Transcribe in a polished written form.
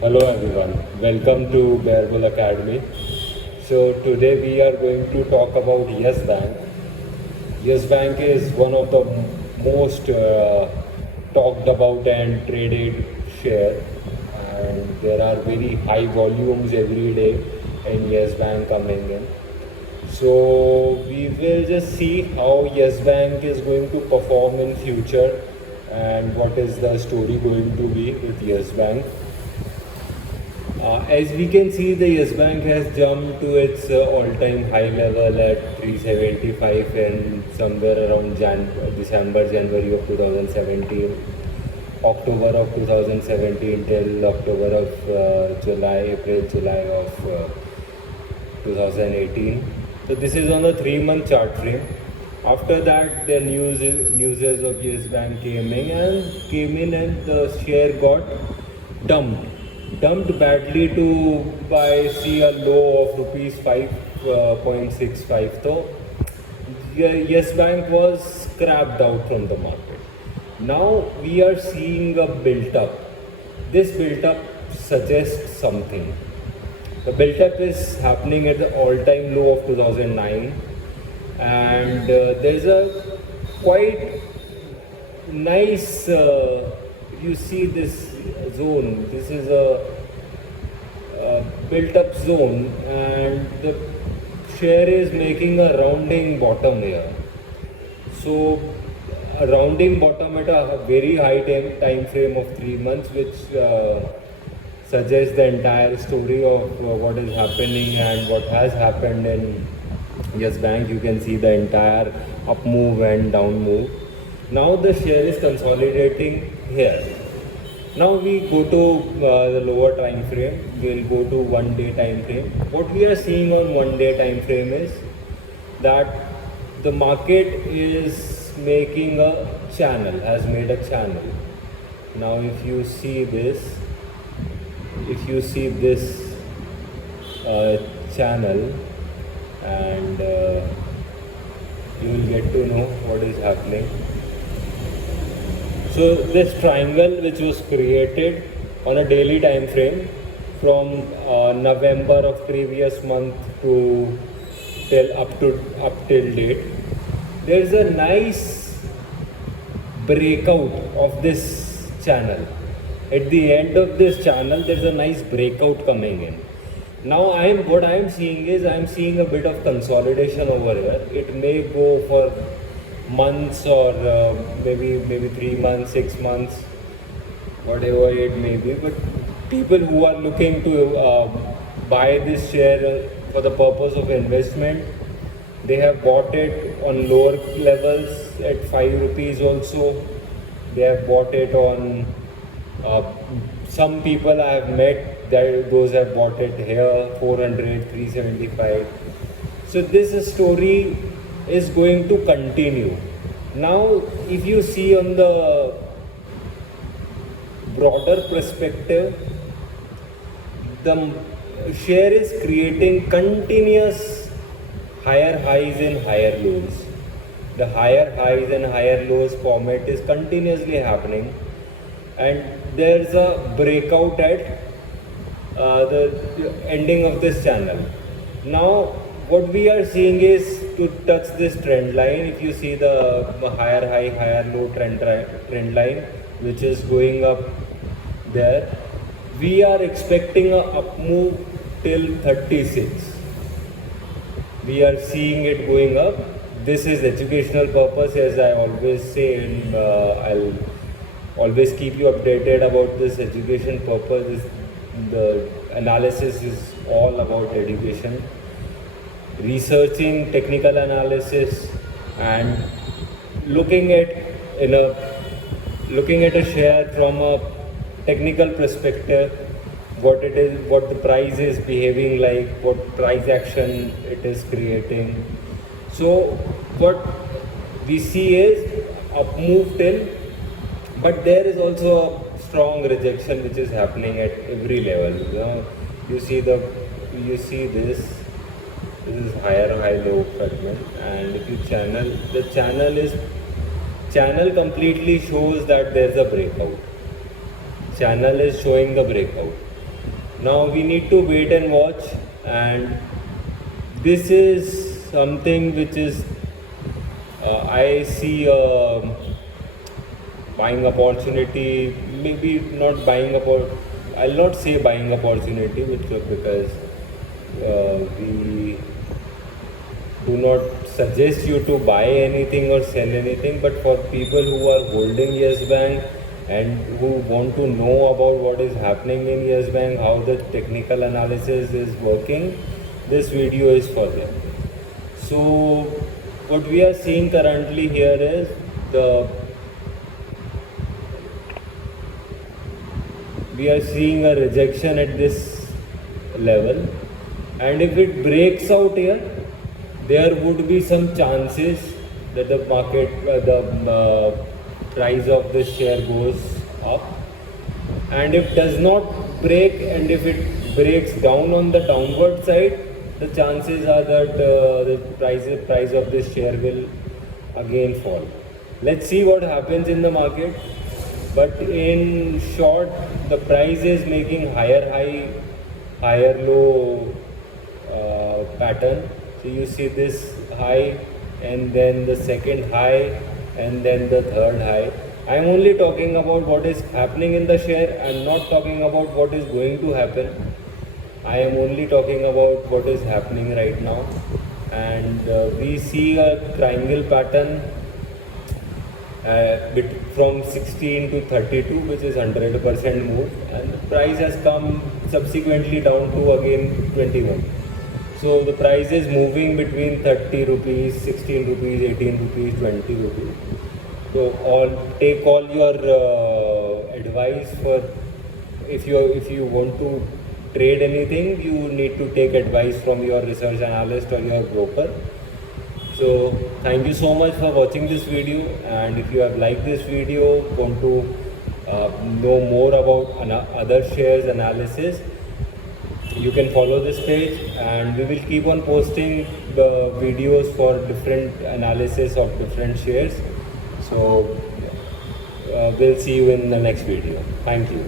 Hello everyone, welcome to Bearbull Academy. So today we are going to talk about Yes Bank. Yes Bank is one of the most talked about and traded share, and there are very high volumes every day in Yes Bank coming in. So we will just see how Yes Bank is going to perform in future and what is the story going to be with Yes Bank. As we can see, the Yes Bank has jumped to its all-time high level at 375 in somewhere around December, January of 2017, October of 2017 till October of July, April, July of 2018. So this is on a 3-month chart frame. After that, the newses of Yes Bank came in and the share got dumped badly to by see a low of rupees 5.65. So Yes Bank was scrapped out from the market. Now we are seeing a built up. This built up suggests something. The built up is happening at the all-time low of 2009, and there's a quite nice. You see this zone. This is a built-up zone, and the share is making a rounding bottom here. So a rounding bottom at a very high time frame of 3 months, which suggests the entire story of what is happening and what has happened in Yes Bank. You can see the entire up move and down move. Now the share is consolidating here. Now we go to the lower time frame. We'll go to 1 day time frame. What we are seeing on 1 day time frame is that the market is making a channel, has made a channel. Now if you see this channel, and you will get to know what is happening. So this triangle which was created on a daily time frame from November of previous month to up till date, there is a nice breakout of this channel. At the end of this channel, there's a nice breakout coming in. Now what I am seeing is I am seeing a bit of consolidation over here. It may go for months or maybe 3 months, 6 months, whatever it may be. But people who are looking to buy this share for the purpose of investment, they have bought it on lower levels at 5 rupees also. They have bought it on some people I have met, that those have bought it here 400, 375. So this story is going to continue. Now if you see on the broader perspective, the share is creating continuous higher highs and higher lows. The higher highs and higher lows format is continuously happening, and there's a breakout at the ending of this channel. Now what we are seeing is to touch this trend line. If you see the higher high, higher low trend line which is going up there, we are expecting a up move till 36. We are seeing it going up. This is educational purpose, as I always say, and I'll always keep you updated about this education purpose. The analysis is all about education, researching technical analysis, and looking at a share from a technical perspective, what it is, what the price is behaving like, what price action it is creating. So what we see is up move till, but there is also a strong rejection which is happening at every level. You see this is higher high low fragment, and if you channel completely shows that there's a breakout. Channel is showing the breakout. Now we need to wait and watch, and this is something which is I see a buying opportunity. Maybe not buying I'll not say buying opportunity, because we do not suggest you to buy anything or sell anything, but for people who are holding Yes Bank and who want to know about what is happening in Yes Bank, how the technical analysis is working, this video is for them. So what we are seeing currently here is we are seeing a rejection at this level, and if it breaks out here, there would be some chances that the market, the price of the share goes up, and if does not break, and if it breaks down on the downward side, the chances are that the price of this share will again fall. Let's see what happens in the market. But in short, the price is making higher high, higher low pattern. So you see this high, and then the second high, and then the third high. I am only talking about what is happening in the share. I am not talking about what is going to happen. I am only talking about what is happening right now. And we see a triangle pattern from 16 to 32, which is 100% move, and the price has come subsequently down to again 21. So the price is moving between 30 rupees, 16 rupees, 18 rupees, 20 rupees. So take all your advice for if you want to trade anything, you need to take advice from your research analyst or your broker. So thank you so much for watching this video, and if you have liked this video, want to know more about other shares analysis, you can follow this page, and we will keep on posting the videos for different analysis of different shares. So we'll see you in the next video. Thank you.